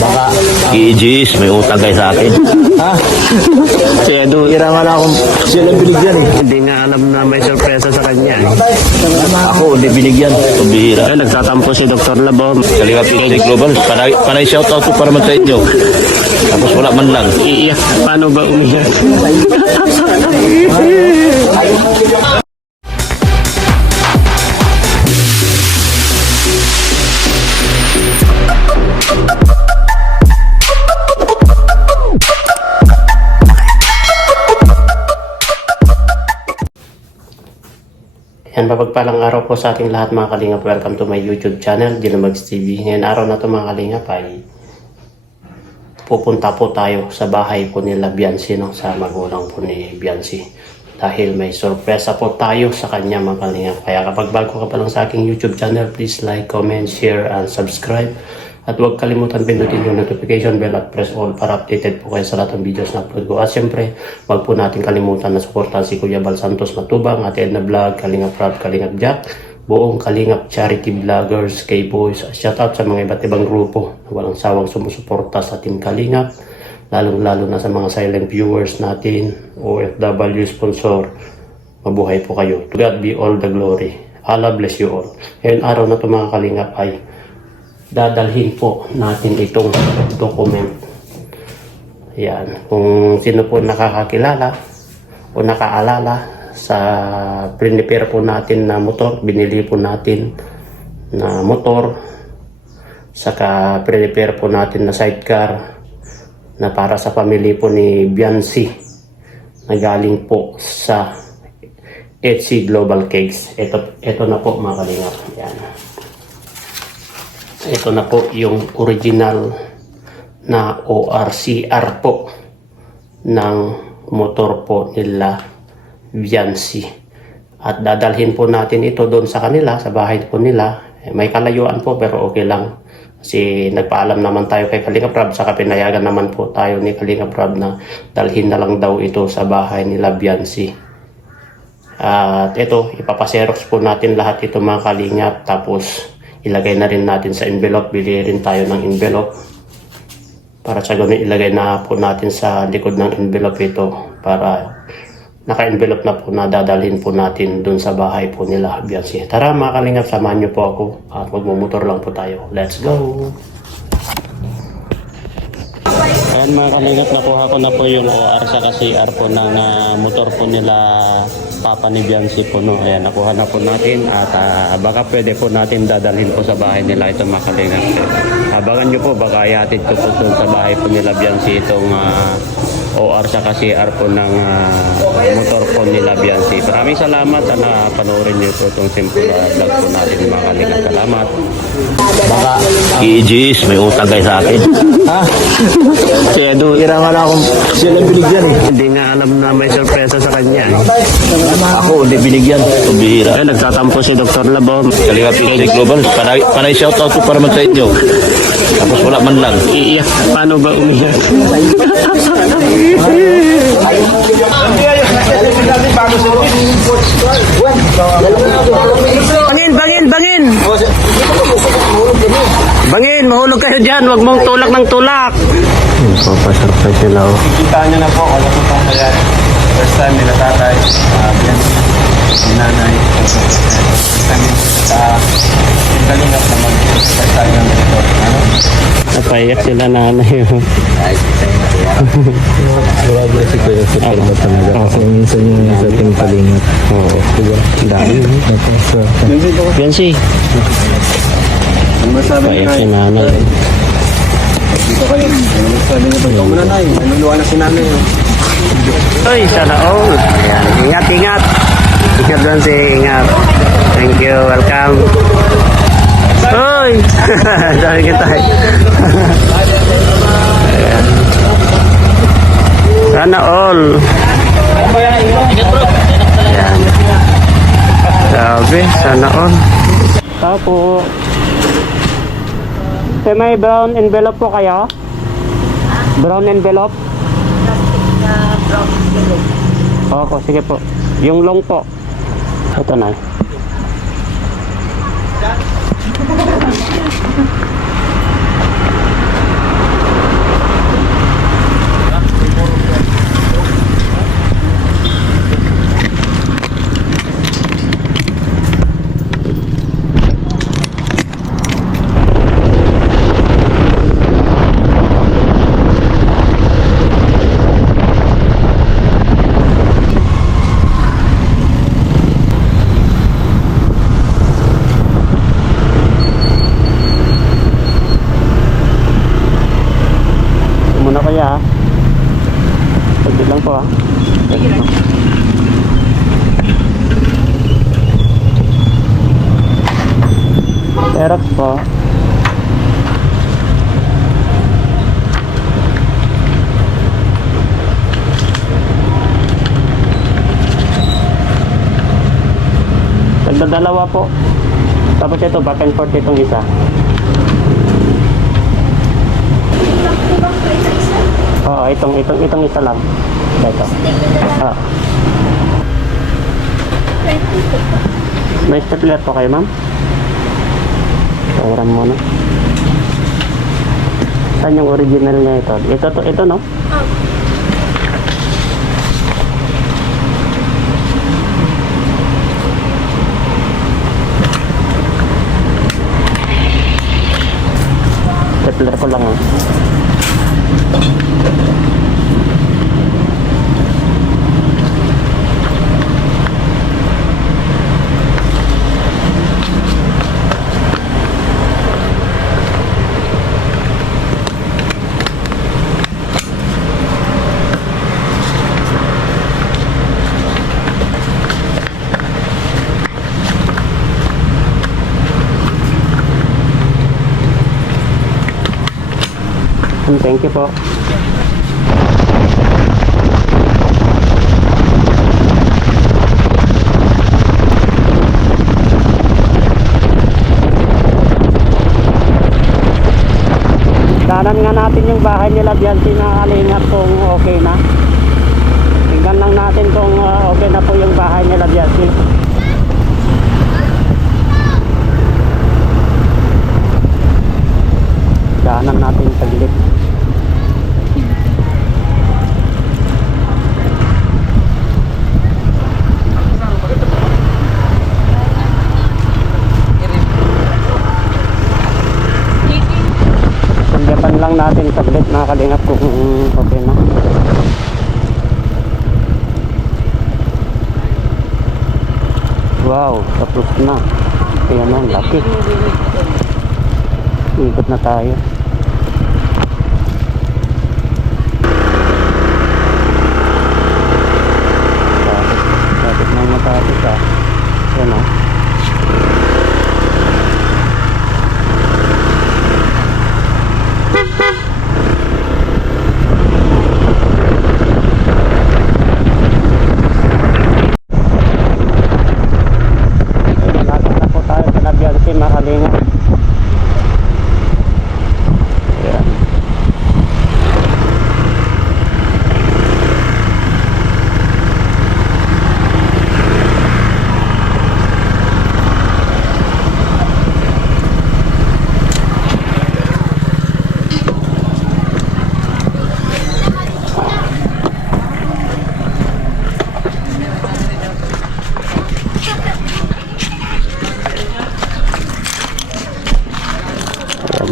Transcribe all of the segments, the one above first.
Baka i-G's, may utang kayo sa akin. Ha? Si Edu, iraman akong siya lang binigyan eh. Hindi nga alam na may sorpresa sa kanya. Ako, hindi binigyan. Pabihira. Nagtatampo si Dr. Labo. Kalingap PJ Global. Panay shoutout ko para sa inyo. Tapos wala man lang. Iiyak. Paano ba umiyak? Yan, mapagpalang araw po sa ating lahat mga kalingap. Welcome to my YouTube channel, Dilumags TV. Ngayon araw na ito mga kalingap ay pupunta po tayo sa bahay po nila Biancy, no? Sa magulang po ni Biancy. Dahil may sorpresa po tayo sa kanya mga kalingap. Kaya kapag bago ka pa lang sa aking YouTube channel, please like, comment, share, and subscribe. At huwag kalimutan pindutin yung notification bell at press all para updated po kayo sa lahat ng videos na upload ko. At syempre, huwag po natin kalimutan na suportahan si Kuya Bal Santos Matubang, Ate Edna Vlog, Kalingap Rob, Kalingap Jack, buong Kalingap Charity Vloggers, K-Boys. Shoutout sa mga iba't ibang grupo na walang sawang sumusuporta sa Team Kalingap, lalong-lalo na sa mga silent viewers natin, OFW sponsor. Mabuhay po kayo. To God be all the glory. Allah bless you all. Ngayon araw na ito mga Kalingap ay dadalhin po natin itong document. Yan. Kung sino po nakakakilala o nakaalala sa prepare po natin na motor, binili po natin na motor, saka prepare po natin na sidecar na para sa pamilya po ni Biancy na galing po sa HC Global Cakes. Ito na po mga kalingap. Yan. Ito na po yung original na ORCR po ng motor po nila Biancy. At dadalhin po natin ito doon sa kanila, sa bahay po nila. May kalayuan po pero okay lang. Kasi nagpaalam naman tayo kay Kalingap Rob, saka pinayagan naman po tayo ni Kalingap Rob na dalhin na lang daw ito sa bahay nila Biancy. At ito, ipapaserox po natin lahat ito mga kalingap. Tapos ilagay na rin natin sa envelope. Bili rin tayo ng envelope para sa ganun ilagay na po natin sa likod ng envelope ito para naka-envelope na po na dadalhin po natin dun sa bahay po nila Biancy. Tara mga kalingap, samahan nyo po ako at magmumotor lang po tayo. Let's go! Ayan mga kalingap, nakuha ko na po yung OR sa CR po ng motor po nila Papa ni Biancy po, no. Ayan, nakuha na po natin at baka pwede po natin dadalhin po sa bahay nila ito mga kalingap. Abangan nyo po, baka ihatid ko po sa bahay po nila Biancy itong OR sa CR po ng motor po nila Biancy. Maraming salamat na panoorin nyo po itong simple vlog po natin mga kalingap. Salamat. Baka i-G's, may utang kayo sa akin. Ha? Si Edu, iraman akong siya lang binigyan eh. Hindi nga alam na may sorpresa sa kanya. Ako, hindi binigyan. Pabihira. Nagtatampo si Dr. Labo. Kalingap PJ Global. Panay shoutout ko para sa inyo. Tapos wala man lang. Iiyak. Paano ba umiyak? Bangin! Bangin, mahulog kayo dyan. Huwag mong tulak ng tulak. Papasurprise sila. Kita nyo na po kung ano po itong kaya. First time nila tatay, si nanay, first time sa Kalingap na mag-first time ng ganito. Ano? Napaiyak sila nanay. Grabe si Kuya Super ba talaga? Kasi minsan yung sa ating Kalingap. Oo. Diba? Dami. Biancy. Ano masabi nyo Napaiyak si na? nanay. Dito kayo. Ano masabi nyo ba? Ikaw muna na eh. Nanuluwa na si nanay. Uy, sana all. Ayan. Ingat. Ingat doon si ingat. Thank you. Welcome. Uy! Sabi kita eh. Ayan. Sana all. Ayan. Sabi, sana all. Tapo. May brown envelope po kayo? Brown envelope? Opo, sige po. Yung long po. Ito na. kuya. Pagod lang po Sige lang. Xerox po. Tagdadalawa po. Tapos ito, back and forth itong isa. Oo, itong isa lang. Ito. Ah. May stapler po kayo, ma'am? Tawaran mo na. Saan yung original niya ito? Ito no? Stapler ko lang Thank you po. Danan nga natin yung bahay nila Biansi na kalingap kung okay na. Tingnan lang natin kung okay na po yung bahay nila Biansi. Danan natin saglit. Pagyapan lang natin saglit mga kalingap kung okay na. Wow, tapos na. Ayan ang laki. Ikot na tayo. Bakit nang matapos Ayan o. Malapit na po tayo sa Nabiansi mga kalingap. Ayan.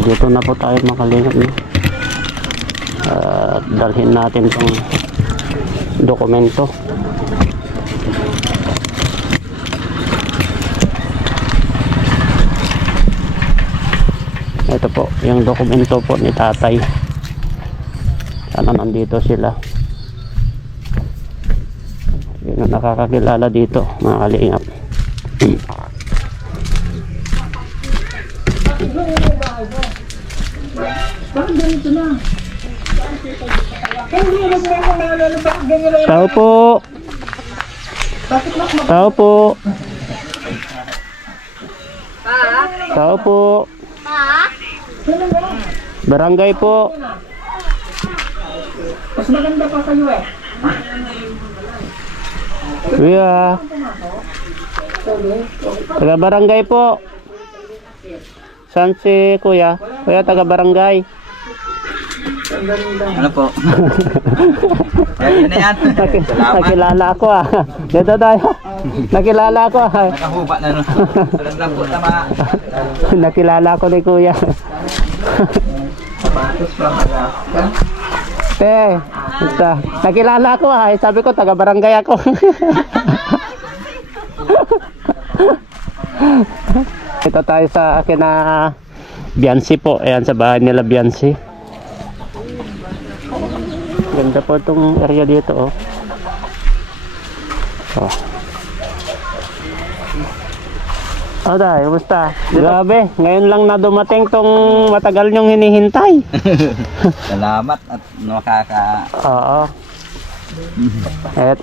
Dito na po tayo mga kalingap, no? Dalhin natin tong dokumento. Ito po yung dokumento po ni tatay. Sana nandito sila. Yun ang nakakakilala dito mga kalingap. Tao po. Tao po. Tao po. Barangay po. Mas maganda pa kayo Kuya. Taga barangay po. Saan si kuya? Kuya taga barangay. Ano po? Yan na yan. Nakilala ako Dito tayo. Nakilala ako Nakahuba na no. Sarap lang po tama. Nakilala ko ni kuya. Sapatos pa pala. Nakilala ko Sabi ko taga barangay ako. Ito tayo sa akin na Biansi po. Ayan sa bahay nila Biansi. Ganda po itong area dito, oh. Oh. Oh, Day, kumusta? Grabe, ngayon lang na dumating tong matagal nyong hinihintay. Salamat at Oo.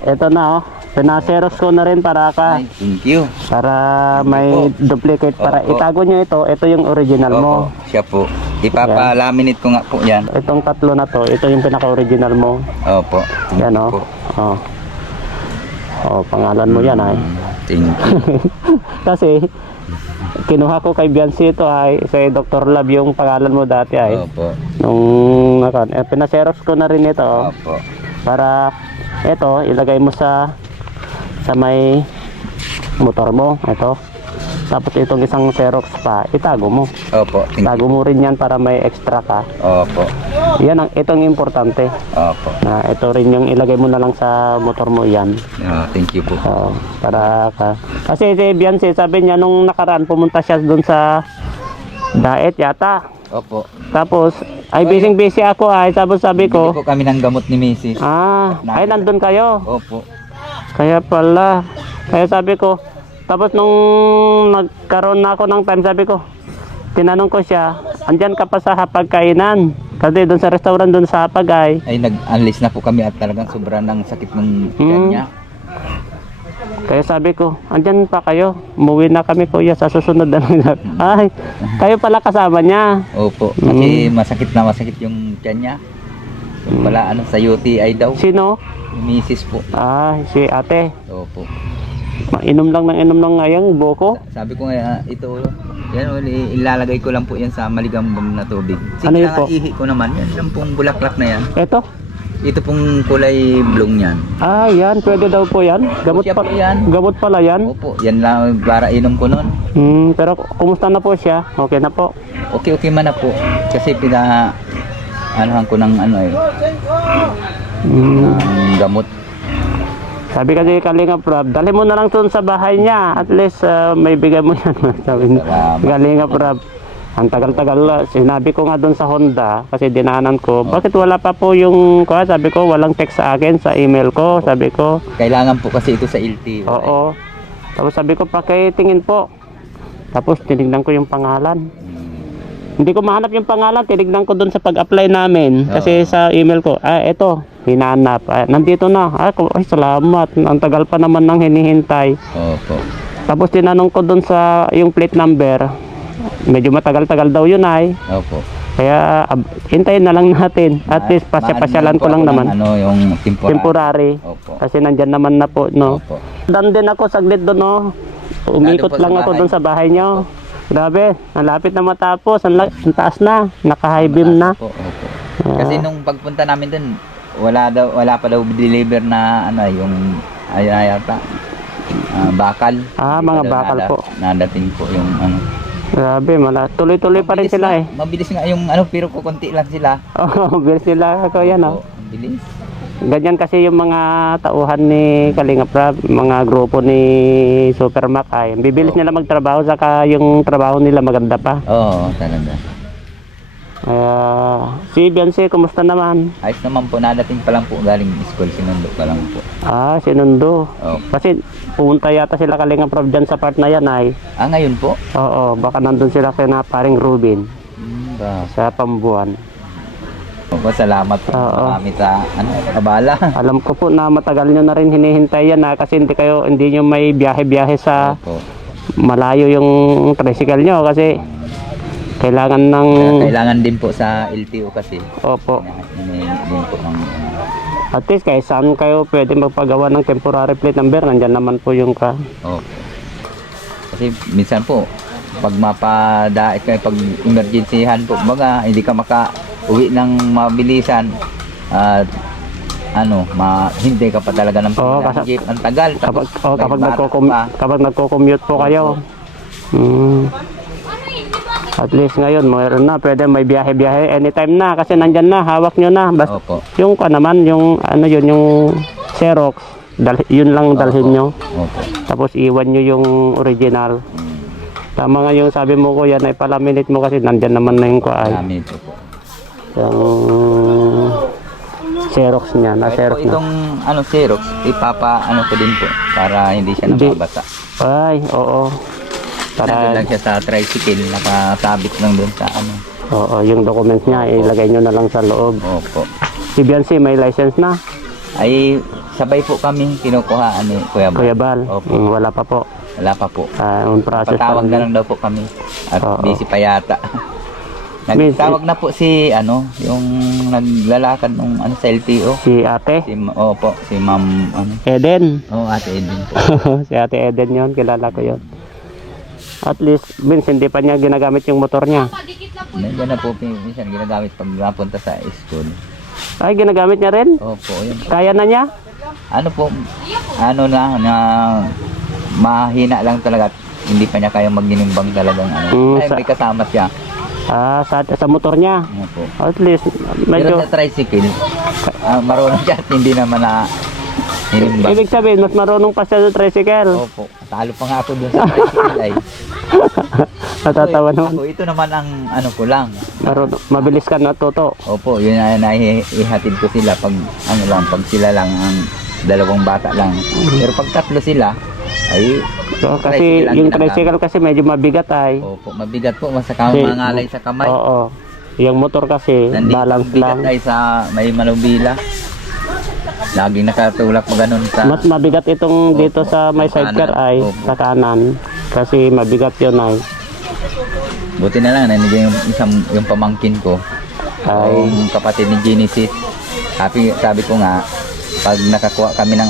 Eto na, oh. Pinaseros ko na rin para thank you. para may duplicate para Opo. itago nyo ito yung original mo. Siya po. Ipapalaminate ko nga po yan. Itong tatlo na to, ito yung pinaka-original mo. Opo. Yan, oh. Oh. Oh, pangalan mo yan, ay. Thank you. Kasi kinuha ko kay Biancy ito ay sa Dr. Love yung pangalan mo dati ay. Opo. Nung pinaseros ko na rin ito, oh. Opo. Para ito ilagay mo sa may motor mo, ito. Tapos itong isang Xerox pa, itago mo. Opo. Thank you. Tago mo rin yan para may extra ka. Opo. Yan itong importante. Opo. Na ito rin yung ilagay mo na lang sa motor mo yan. Thank you po. Para ka. Kasi si Biancy, sabi niya nung nakaraan pumunta siya doon sa Daet yata. Opo. Tapos ay busy ako ay sabi ko. Bili po kami ng gamot ni Mrs. Ay nandun kayo. Opo. Kaya pala. Kaya sabi ko, tapos nung nagkaroon na ako ng time, sabi ko, tinanong ko siya, andyan ka pa sa hapagkainan. Kasi doon sa restaurant doon sa hapag Ay nag-unlist na po kami at talagang sobra ng sakit ng tiyan niya. Kaya sabi ko, andyan pa kayo. Umuwi na kami kuya sa susunod na lang. Ay, kayo pala kasama niya. Opo. Kasi masakit yung tiyan niya. Yung pala sa UTI daw. Sino? Mrs. po. Si ate. Opo. Inom lang ng ngayang buko. Sabi ko nga ito, yan ilalagay ko lang po yan sa maligambang na tubig. Ano yun po? Ihi ko naman. Yan lang pong bulaklak na yan. Ito? Ito pong kulay blong yan. Yan. Pwede daw po yan. Gamot Siya po yan. Gamot pala yan. Opo. Yan lang para inom ko nun. Pero kumusta na po siya? Okay na po. Okay man na po. Kasi anuhan ko ng gamot. Sabi kasi Kalinga Prab, dali mo na lang doon sa bahay niya. At least may bigay mo yan. Sabi niya, Kalinga Prab. Ang tagal-tagal, sinabi ko nga doon sa Honda, kasi dinaanan ko, bakit wala pa po yung, sabi ko, walang text sa akin sa email ko, sabi ko. Kailangan po kasi ito sa LTO. Oo. Tapos sabi ko, pakitingin po. Tapos tinignan ko yung pangalan. Hindi ko mahanap yung pangalan, tinignan ko doon sa pag-apply namin. Kasi sa email ko, eto, hinanap. Nandito na. Ay, salamat. Ang tagal pa naman nang hinihintay. Opo. Tapos tinanong ko doon sa yung plate number. Medyo matagal-tagal daw yun ay. Opo. Kaya hintayin na lang natin. At least pasya-pasyalan ko lang naman. Yung Temporary. Opo. Kasi nandyan naman na po, no. Opo. Dan din ako saglit doon, no. Umikot Nandun po lang sa ako bahay. doon sa bahay nyo. Grabe, malapit na matapos. Ang taas na. Naka-high beam na. Opo. Kasi nung pagpunta namin dun, wala pa daw deliver na yung ayata. Bakal. Mga bakal po. Nadating po yung Grabe, tuloy-tuloy pa rin sila eh. Mabilis nga yung pero kukunti lang sila. Bilis sila ako yan, oh. Bilis. Ganyan kasi yung mga tauhan ni Kalinga Prab, mga grupo ni Supermac ay bibilis nila magtrabaho, saka yung trabaho nila maganda pa. Oo, talaga. Si Biancy, kumusta naman? Ayos naman po, nadating pa lang po galing school, sinundo pa lang po. Sinundo. Oo. Kasi pumunta yata sila Kalinga Prab dyan sa part na yan ay. Ngayon po? Oo, baka nandun sila kina paring Ruben sa Pambuan. Opo, salamat po. Marami sa abala. Alam ko po na matagal nyo na rin hinihintay yan kasi hindi nyo may biyahe-biyahe sa Opo. malayo yung tricycle nyo kasi kailangan Kailangan din po sa LTO kasi. Opo. Din po ng At least kahit saan kayo pwede magpagawa ng temporary plate number, nandyan naman po yung Opo. Kasi minsan po pag mapadait kayo, pag emergencyhan po, hindi ka maka-uwi ng mabilisan at hintay ka pa talaga ng jeep. Ang tagal. Kapag nagko-commute po kayo. At least ngayon, mayroon na, pwede may biyahe-biyahe anytime na kasi nandyan na, hawak nyo na. Opo. Yung naman, yung Xerox, yun lang dalhin nyo. Opo. Tapos iwan nyo yung original. Tama nga yung sabi mo ko, yan ay palaminate mo kasi nandyan naman na yung Marami po. yung Xerox niya, na Kahit Xerox po na. itong Xerox, ipapa ko din po para hindi siya Hindi. nababasa. Ay, oo. Nandun Para, lang siya sa tricycle, nakasabit lang doon sa oo, yung documents niya, ilagay nyo na lang sa loob. Opo. Si Biancy, may license na. Ay, sabay po kami kinukuhaan ni Kuya Bal. Kuya Bal, Opo. wala pa po. Wala pa po. On process pa Patawag na lang. lang daw po kami. At Oo. busy pa yata. Miss, Nagtawag na po si yung naglalakad ng sa LTO. Si ate, Opo, si Ma'am Eden. Ate Edwin po. Si ate Eden yon, kilala ko yon. At least, Vince, hindi pa niya ginagamit yung motor niya. Nandiyan na po minsan ginagamit pag napunta sa school. Ay, ginagamit niya rin? Opo, yun. Kaya na niya? Ano po, na mahina lang talaga. Hindi pa niya kaya magginimbang talagang Ay, may kasama siya. Sa motor niya. Opo. At least, Pero medyo, sa tricycle, marunong siya at hindi naman na hinimbang. ibig sabihin, mas marunong pa siya sa tricycle. Opo, talo pa nga ako dun sa tricycle ay. Natatawa naman. Ako, ito naman ang ko lang. Mabilis ka natuto. Opo, yun na naihatid ko sila pag pag sila lang ang dalawang bata lang. Pero pag tatlo sila, ay So, kasi tricycle ang yung ginagamit. tricycle kasi medyo mabigat ay. Opo, mabigat po, masaka Kasi- mangalay sa kamay. Oo. Yung motor kasi, Nandito balance ang bigat lang. ay sa may manubila. Laging nakatulak mo ganun sa... Mas mabigat itong dito Opo, sa may sa sidecar kanan. ay, Opo. sa kanan. Kasi mabigat yun ay. Buti na lang, nandiyan yung pamangkin ko. Ay. Yung kapatid ni Genesis. Sabi ko nga, pag nakakuha kami ng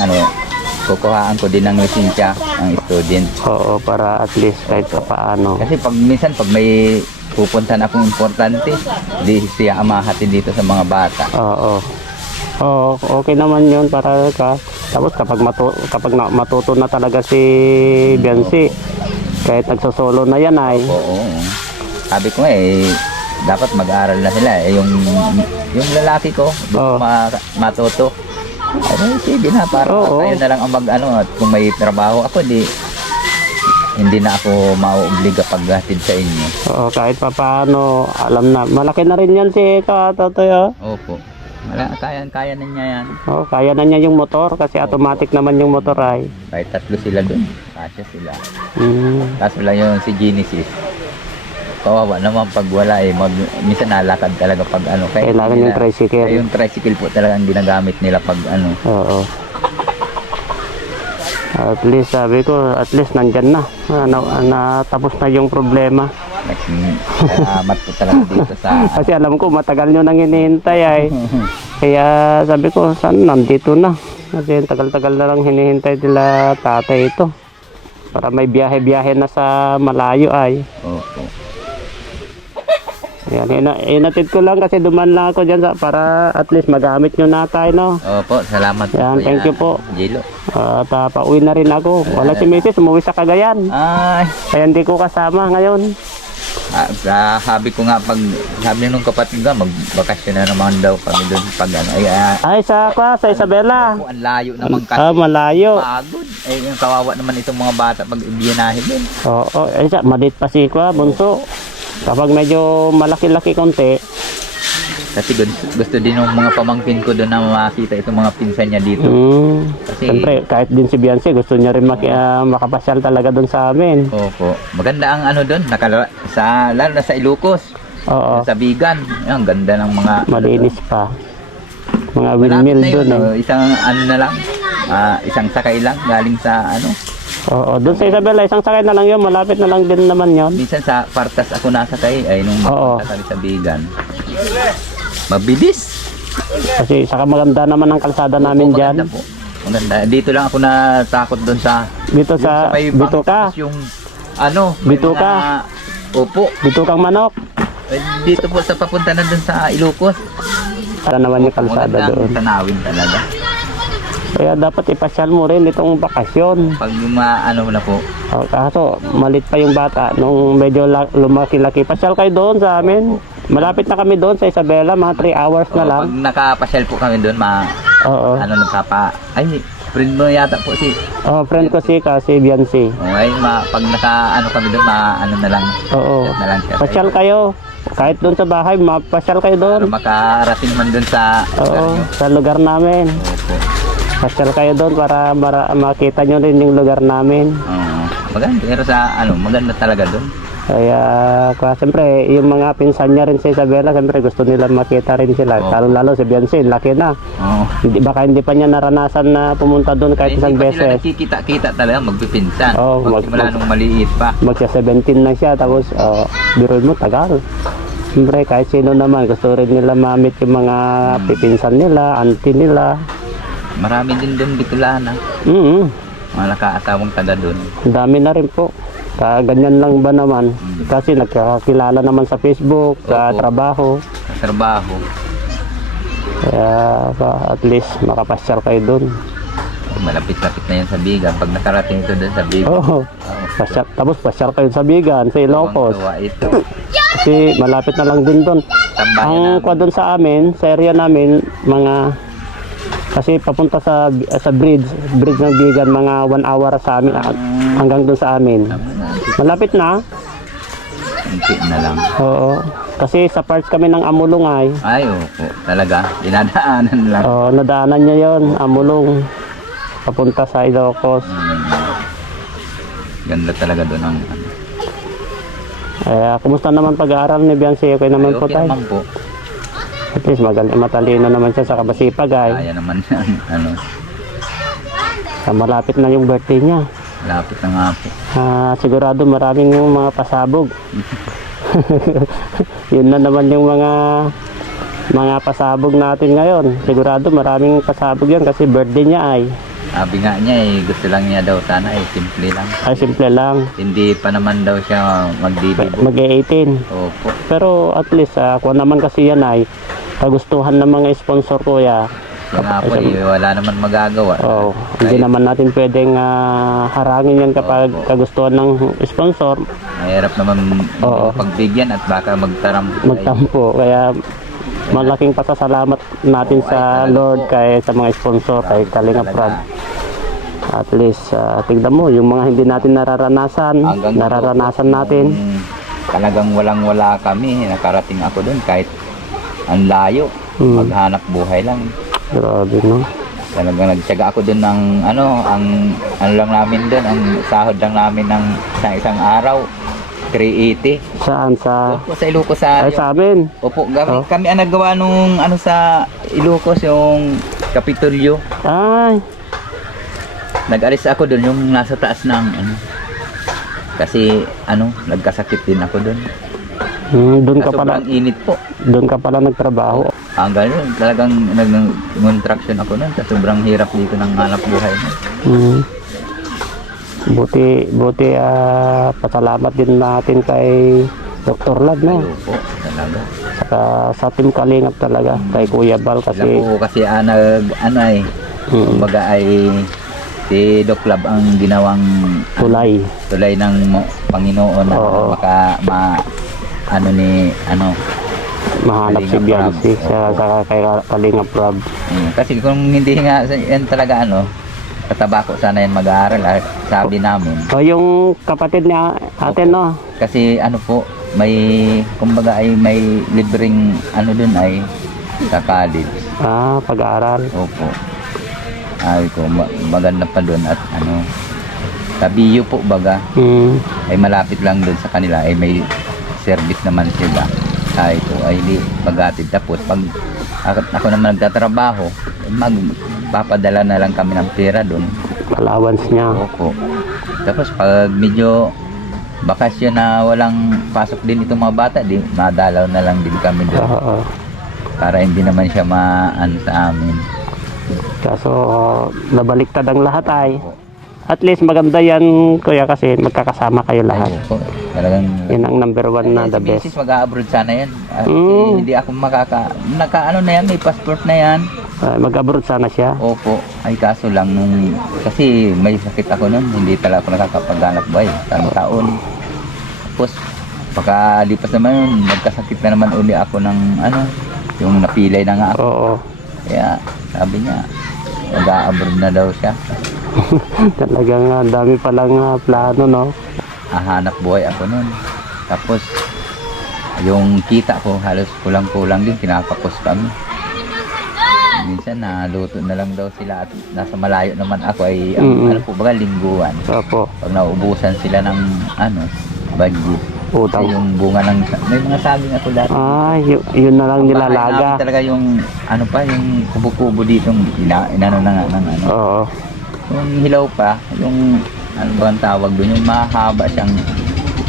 kukuhaan ko din ng lisensya ang student. Oo, para at least kahit paano. Kasi minsan pag may pupuntahan akong importante, di siya amahati dito sa mga bata. Oo. Oo, okay naman yun para ka. Tapos kapag matuto na talaga si Biancy, kahit nagsosolo na yan ay. Oo. Sabi ko dapat mag-aral na sila. Yung lalaki ko, gusto Oo. matuto. Ay, sige na, para Oo. tayo na lang ang at kung may trabaho ako, hindi na ako mauobliga paghatid sa inyo. Oo, kahit paano, alam na. Malaki na rin yan si Katotoy. Oh. Opo. Kaya na niya yan. Oo, kaya na niya yung motor kasi automatic naman yung motor ay. Kahit tatlo sila dun, kasya sila. Kaso lang yung si Genesis. Kawawa naman pag wala minsan nalakad talaga pag Kailangan yung tricycle. Kaya yung tricycle po talaga ang ginagamit nila pag Oo. At least sabi ko, at least nandyan na. Natapos na yung problema. Salamat po talaga dito sa Kasi alam ko matagal nyo nang hinihintay ay. Kaya sabi ko, saan nandito na. Kasi tagal-tagal na lang hinihintay nila tatay ito. Para may biyahe-biyahe na sa malayo ay. Opo. Yan, inatid ko lang kasi duman lang ako dyan para at least magamit nyo na tayo, no? Opo, salamat po. Yan, thank Kuya you po. Jilo. At pauwi na rin ako. Wala si Mrs. umuwi sa Cagayan. Ay, Kaya hindi ko kasama ngayon. sabi ko nga sabi nung kapatid ko, magbakasyon na naman daw kami doon pag Ay, sa Isabela. ang layo naman kasi. Malayo. Pagod. Yung kawawa naman itong mga bata pag ibiyanahin din. Oo, malit pa si bunso. Kapag medyo malaki-laki konti, Kasi gusto din ng mga pamangkin ko doon na makita itong mga pinsan niya dito. Kasi, siyempre, kahit din si Biancy, gusto niya rin makapasyal talaga doon sa amin. Opo. Maganda ang doon, lalo na sa Ilocos. Oo, Sa Bigan. Ang ganda ng mga malinis pa. Mga Malapit windmill na yun, doon eh. isang na lang. Isang sakay lang galing sa Oo, doon sa Isabela, isang sakay na lang yun. Malapit na lang din naman yun. minsan sa Partas ako nasakay nung Oo. magpunta kami sa Bigan. Mabilis. Kasi saka maganda naman ang kalsada namin Opo, dyan. maganda po. Maganda. Dito lang ako natakot doon sa Dito sa may Bituka. yung may Bituka. Opo. Bitukang Manok. Dito po sa papunta na doon sa Ilocos. Para naman yung kalsada Maganda doon. ang tanawin talaga. Kaya dapat ipasyal mo rin itong bakasyon. Pag na po. Kaso, malit pa yung bata. Nung medyo lumaki-laki, pasyal kayo doon sa amin. Malapit na kami doon sa Isabela, mga 3 hours na lang. Pag nakapasyal po kami doon, Oo. ay, friend mo yata po si Friend ko si Biancy. pag kami doon, na lang. Oo. Na lang siya. Pasyal kayo. Kahit doon sa bahay, mapasyal kayo Para doon. makarating man dun sa lugar Oo, nyo. sa lugar namin. Opo. Pasyal kayo doon para makita nyo rin yung lugar namin. Oo. Maganda. Pero sa maganda talaga dun. Kaya, siyempre, yung mga pinsan niya rin sa Isabela, siyempre gusto nila makita rin sila. Oo. Lalo-lalo si Biancy, laki na. Oo. Baka hindi pa niya naranasan na pumunta doon kahit isang Hindi pa sila beses. nakikita-kita talaga magpipinsan. Oo, Magsimula nung maliit pa. Magsa 17 na siya, tapos biruin mo, tagal. Siyempre, kahit sino naman, gusto rin nila ma-meet yung mga pipinsan nila, auntie nila. Marami din dun Bicolana. Mga nakaasawang taga dun. Ang dami na rin po. Ganyan lang ba naman? Kasi nagkakilala naman sa Facebook, sa Opo. trabaho. Sa trabaho. Kaya at least makapasyal kayo doon. Malapit-lapit na yun sa Bigan. Pag nakarating ito dun sa Bigan. Oo. Tapos pasyal kayo sa Bigan, sa Ilocos. Tuwang-tuwa ito. Kasi malapit na lang din doon. Tambayan Ang namin. kwa doon sa amin, sa area namin, kasi papunta sa bridge ng Bigan, mga 1 hour sa amin, hanggang doon sa amin. Malapit na. Unti na lang. Oo. Kasi sa parts kami ng Amulungay, Ay, opo. Talaga. Dinadaanan lang. nadaanan niya yon, Amulong, papunta sa Ilocos. Ganda talaga doon ang Kumusta naman pag-aaral ni Biancy? Okay naman po okay tayo. naman po. At least matalino naman siya sa kabasipag ay. Kaya naman yan. Malapit na yung birthday niya. Lapit na nga po. Sigurado maraming yung mga pasabog. Yun na naman yung mga pasabog natin ngayon. Sigurado maraming pasabog yan kasi birthday niya ay. Sabi nga niya gusto lang niya daw sana simple lang. Ay simple lang. Hindi pa naman daw siya magdidibo. Mag-18. Opo. Pero at least kung naman kasi yan ay kagustuhan ng mga sponsor ko ya. Kaya nga po wala naman magagawa. Oh, hindi naman natin pwedeng harangin yan kapag Opo. kagustuhan ng sponsor. Mahirap naman Oo. pagbigyan at baka magtarampo. Magtampo. Kaya malaking pasasalamat natin sa Lord kay sa mga sponsor kay Kalinga Prab. At least tignan mo yung mga hindi natin nararanasan, nararanasan natin. Talagang walang-wala kami. Nakarating ako doon kahit ang layo. Maghanap buhay lang. Grabe no. Talagang nagtiyaga ako doon ng ang lang namin doon, ang sahod lang namin ng isang araw. 380. Saan Opo, sa Ilocos sa ay sa amin. Opo, kami ang naggawa nung sa Ilocos yung Kapitolyo. Ay, Nag-alis ako doon yung nasa taas ng kasi nagkasakit din ako doon. doon ka pala, Sobrang init po. doon ka pala nagtrabaho. Hanggang yun, talagang nag-contraction ako noon. Sobrang hirap dito ng hanap buhay mo. Buti pasalamat din natin kay Dr. Lab no. Opo, talaga. Saka sa Team Kalingap talaga kay Kuya Bal Sila kasi po kasi kumbaga ay si Doc Lab ang ginawang tulay ng Panginoon na Oo. mahanap si Kalingap Biancy Prab. sa kay Kalingap Prab. Kasi kung hindi nga yan talaga kataba ko sana yan mag-aaral sabi namin. O yung kapatid niya atin no. Kasi po may kumbaga ay may libreng dun ay sa college. Pag-aaral. Opo. Ay ko maganda pa doon at sa BU po baga ay malapit lang doon sa kanila ay may service naman sila. Ay ko ay di paghatid tapos pag ako naman nagtatrabaho magpapadala na lang kami ng pera doon. Allowance niya. Opo. Tapos pag medyo bakasyon na walang pasok din itong mga bata, madalaw na lang din kami doon. Oo. Para hindi naman siya sa amin. Kaso nabaliktad ang lahat ay. At least maganda yan kuya kasi magkakasama kayo lahat. Opo. Talagang Yan ang number 1 na the si best. Mrs. mag-abroad sana yan. Hindi ako na yan, may passport na yan. Mag-abroad sana siya. Opo. Ay kaso lang kasi may sakit ako nun, hindi talaga ako nakakapaghanap buhay. Taon. Tapos pagkalipas naman yun, nagkasakit na naman uli ako ng yung napilay na nga ako. Oo. Kaya sabi niya, mag-abroad na daw siya. Talagang dami palang plano no. Hahanap buhay ako nun. Tapos yung kita ko halos kulang-kulang din, kinakapos kami. Minsan naluto na lang daw sila at nasa malayo naman ako ay ano po baga lingguan. Opo. Pag naubusan sila ng budget. Utang. Kasi yung bunga ng may mga saging ako dati. Yun na lang Ang bahay nilalaga. namin talaga yung yung kubo-kubo dito inano na nga ng Oo. Yung hilaw pa, yung ano ba ang tawag doon, yung mahaba siyang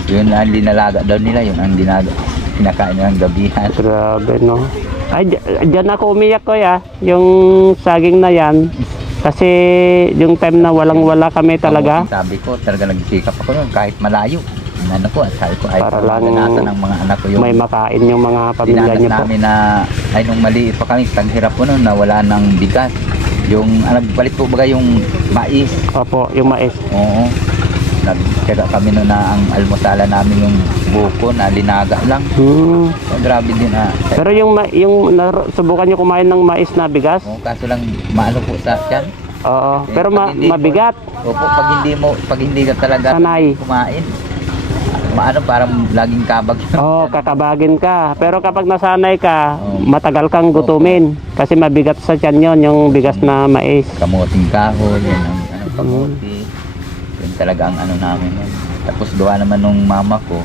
yun ang dinalaga daw nila, yun ang kinakain ng gabihan. Grabe, no? Ay, dyan ako umiyak ko yung saging na yan. Kasi yung time na walang-wala kami talaga. Sabi ko, talaga nagsikap ako nun, kahit malayo. Ano ko, sabi ko, ay Para lang ng mga anak ko yung may makain yung mga pamilya dinanas niyo po. namin na, ay nung maliit pa kami, taghirap ko nun na wala ng bigas. Yung, balik po baga yung mais. Opo, yung mais. Oo. Nagtyaga kami nun na ang almusala namin yung buko na linaga lang. Hmm. So, grabe din Pero subukan nyo kumain ng mais na bigas? kaso lang maano po sa tiyan. Oo. Eh, Pero pag hindi mabigat. Opo, pag hindi ka talaga Sanay. kumain, parang laging kabag yun. Oo, kakabagin ka. Pero kapag nasanay ka, Oo. matagal kang gutumin. Kasi mabigat sa tiyan yun, yung bigas na mais. Kamuting kahoy, yan ang kamuti. Yun talaga ang namin yun. Tapos gawa naman nung mama ko,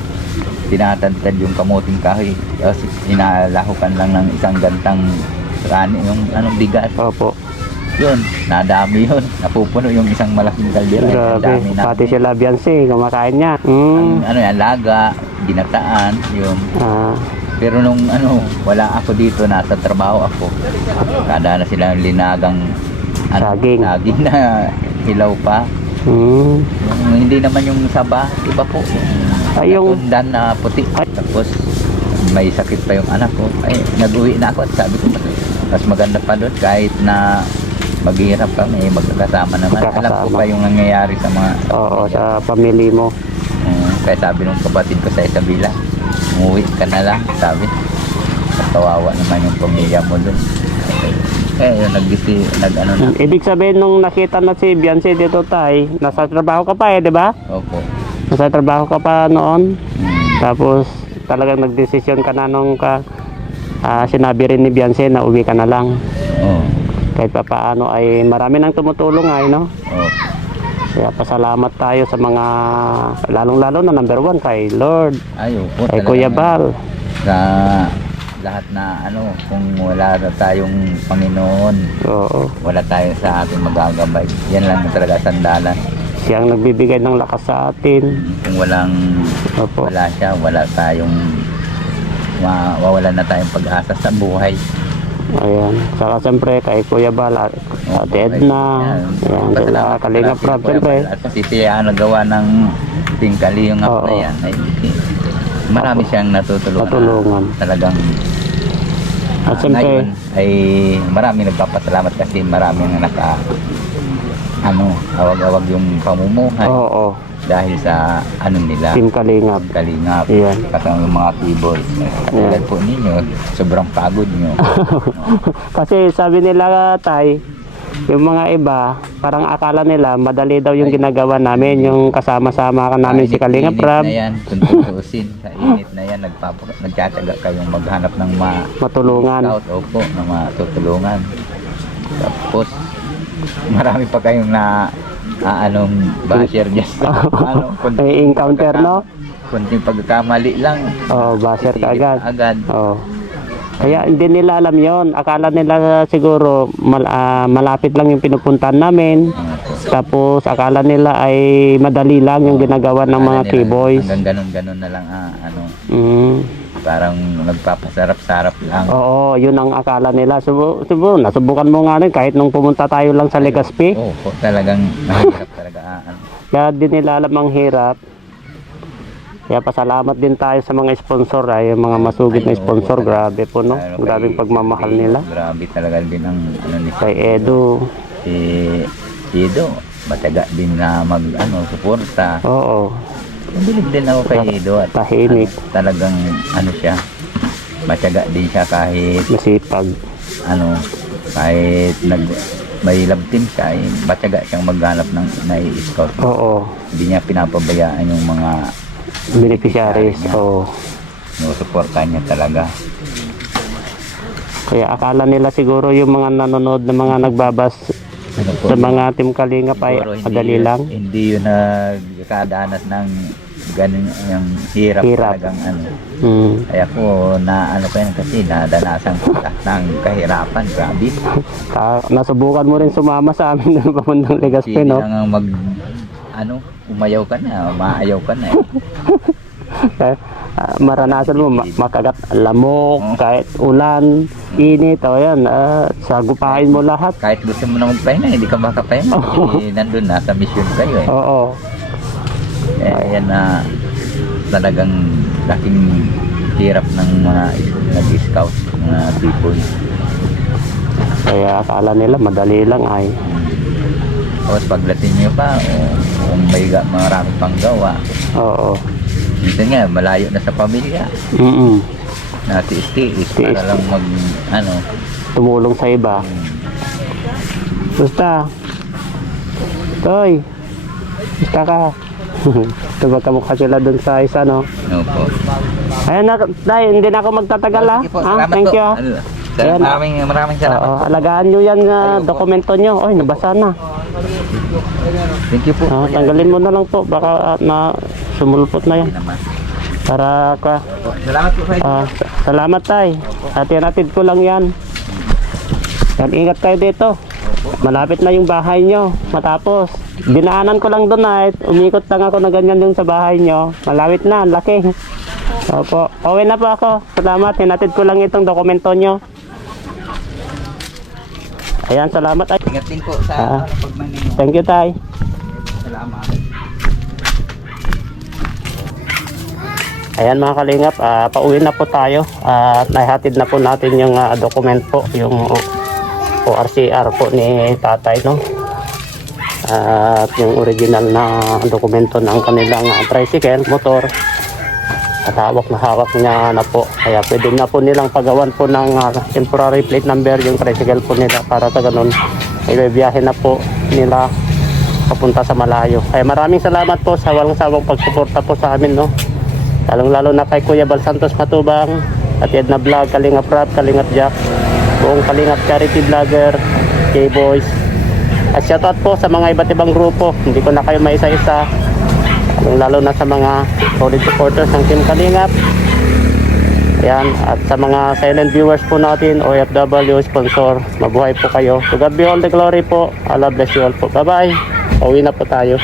tinatantad yung kamuting kahoy. Tapos inalahukan lang ng isang gantang yung bigas. Opo. Yun, nadami yun. Napupuno yung isang malaking kaldero. Ang Grabe. dami na. Pati sila Biansi, kumakain niya. Yan, laga, ginataan, yun. Ah, Pero nung wala ako dito, nasa trabaho ako. Kada na silang linagang Saging. saging na hilaw pa. Yung, hindi naman yung saba, iba po. Ay, yung- Tundan na puti. Tapos may sakit pa yung anak ko. Ay, nag-uwi na ako at sabi ko, mas maganda pa doon kahit na maghihirap kami, magkakasama naman. Alam ko Magkakasama. pa yung nangyayari sa mga oo, sa pamilya mo. kaya sabi nung kapatid ko sa Isabela, umuwi ka na lang, sabi. At kawawa naman yung pamilya mo doon. Yun, na. Ibig sabihin nung nakita na si Biansi dito tay, nasa trabaho ka pa di ba? Opo. Nasa trabaho ka pa noon. Hmm. Tapos talagang nagdesisyon ka na nung sinabi rin ni Biansi na uwi ka na lang. Oo. Kahit pa paano ay marami nang tumutulong no? Oo. Kaya pasalamat tayo sa mga, lalong-lalo na number 1 kay Lord, Ay, opo. kay talagang Kuya Bal. Sa lahat na kung wala na tayong Panginoon, Oo. wala tayo sa ating magagabay. Yan lang talaga sandalan. Siyang nagbibigay ng lakas sa atin. Kung Opo. wala siya, wala tayong mawawalan na tayong pag-asa sa buhay. Ayan. Saka siyempre kay Kuya Bal, Ate Edna, ayan, sila Kalinga Prab, siyempre. At si Tia nagawa ng tingkali yung app na Oo. yan. Ay, marami siyang natutulungan. Natulungan. Talagang At siyempre, ngayon ay marami nagpapasalamat kasi maraming awag-awag yung pamumuhay oo, dahil sa nila, Team Kalingap. kalingap. Ayan. Kasama yung mga keyboards. Katulad po ninyo, sobrang pagod nyo. Kasi sabi nila tay, yung mga iba, parang akala nila madali daw yung ginagawa namin, yung kasama-sama ka namin si Kalinga Init Prab, na yan, kung tutuusin, sa init na yan, nagtsatsaga kayong maghanap ng matulungan. scout, opo, na matutulungan. Tapos, marami pa kayong basher just May encounter, no? Kunting pagkakamali lang. Oo, basher ka titigil agad. agad. Oo. Kaya hindi nila alam yon. Akala nila siguro malapit lang yung pinupuntahan namin. Tapos akala nila ay madali lang yung ginagawa ng mga Akala nila K-boys. Hanggang ganun na lang, parang nagpapasarap-sarap lang. Oo, yun ang akala nila. Siguro, nasubukan mo nga rin kahit nung pumunta tayo lang sa Legazpi. Oo, talagang mahirap talaga. Kaya di nila alam ang hirap. Kaya pasalamat din tayo sa mga sponsor, yung mga masugid na Ay, oo, sponsor. talaga. Grabe po, no? Lalo Grabing kay- pagmamahal nila. Grabe talaga din ang ni Kay Edu. si Edo. Mataga din na suporta. Oo, Bilib din ako kay Edo at tahimik, talagang siya. Mataga din siya kahit masipag. kahit may love team siya, mataga siyang maghanap ng nai-scout. Oo, Hindi niya pinapabayaan yung mga beneficiaries. Oo. sinusuportahan niya talaga. Kaya akala nila siguro yung mga nanonood na mga nagbabas Ano po, sa mga Team Kalingap ay siguro madali lang. Hindi yun nagkadanas ng ganun yung hirap, Hirap. talagang ano. Hmm. Kaya po na ano ko yan kasi nadanasan ko lahat ng kahirapan, grabe. Nasubukan mo rin sumama sa amin ng papuntang Legazpi, Hindi no? lang umayaw ka na, maayaw ka na eh. Maranasan mo makagat lamok, kahit ulan, init, o yan, sagupahin mo lahat. Kahit gusto mo na magpahinga, hindi ka makapahinga. Nandun na, sa mission kayo eh. Oo. Yan na talagang laking hirap ng mga nag-scout, mga people. Kaya akala nila madali lang ay. Tapos pagdating nyo pa, kung may marami pang gawa, Oo. minsan nga, malayo na sa pamilya. Natiis-tiis para Tiis. lang Tumulong sa iba. Basta. Toy. Basta ka. Diba kamukha sila dun sa isa, no? Opo. Ayan na, dahil hindi na ako magtatagal, ha? Sige po, Ah, salamat thank po. you, ha? Ayan. Maraming salamat. Oo, alagaan nyo yan, dokumento nyo. Ay, nabasa na. Thank you po. Tanggalin mo na lang po. Baka na sumulpot na yan. Hindi naman. Para ka. Salamat po sa inyo. Salamat, tay. Atin-atid ko lang yan. Yan, ingat kayo dito. Malapit na yung bahay nyo. Matapos. Dinaanan ko lang doon na. Umikot lang ako na ganyan yung sa bahay nyo. Malapit na. Laki. Opo. Uwi na po ako. Salamat. Hinatid ko lang itong dokumento nyo. Ayan, salamat. Ay. Ingat din po sa pagmanin. Thank you, tay. Salamat. Ayan mga kalingap, pauwi na po tayo at nahihatid na po natin yung document po, yung ORCR po ni tatay, no? At yung original na dokumento ng kanilang tricycle, motor, at hawak na hawak niya na po. Kaya pwede na po nilang pagawan po ng temporary plate number yung tricycle po nila para sa ganun ibibiyahe na po nila papunta sa malayo. Kaya maraming salamat po sa walang sawang pagsuporta po sa amin, no? Lalong-lalo na kay Kuya Bal Santos Matubang, at Edna Vlog, Kalingap Rap, Kalingap Jack, buong Kalingap Charity Vlogger, K-Boys. At shoutout po sa mga iba't ibang grupo, hindi ko na kayo maisa-isa. Lalong-lalo na sa mga solid supporters ng Team Kalingap. Ayan, at sa mga silent viewers po natin, OFW, sponsor, mabuhay po kayo. To God be all the glory po. Allah bless you all po. Bye-bye. Pauwi na po tayo.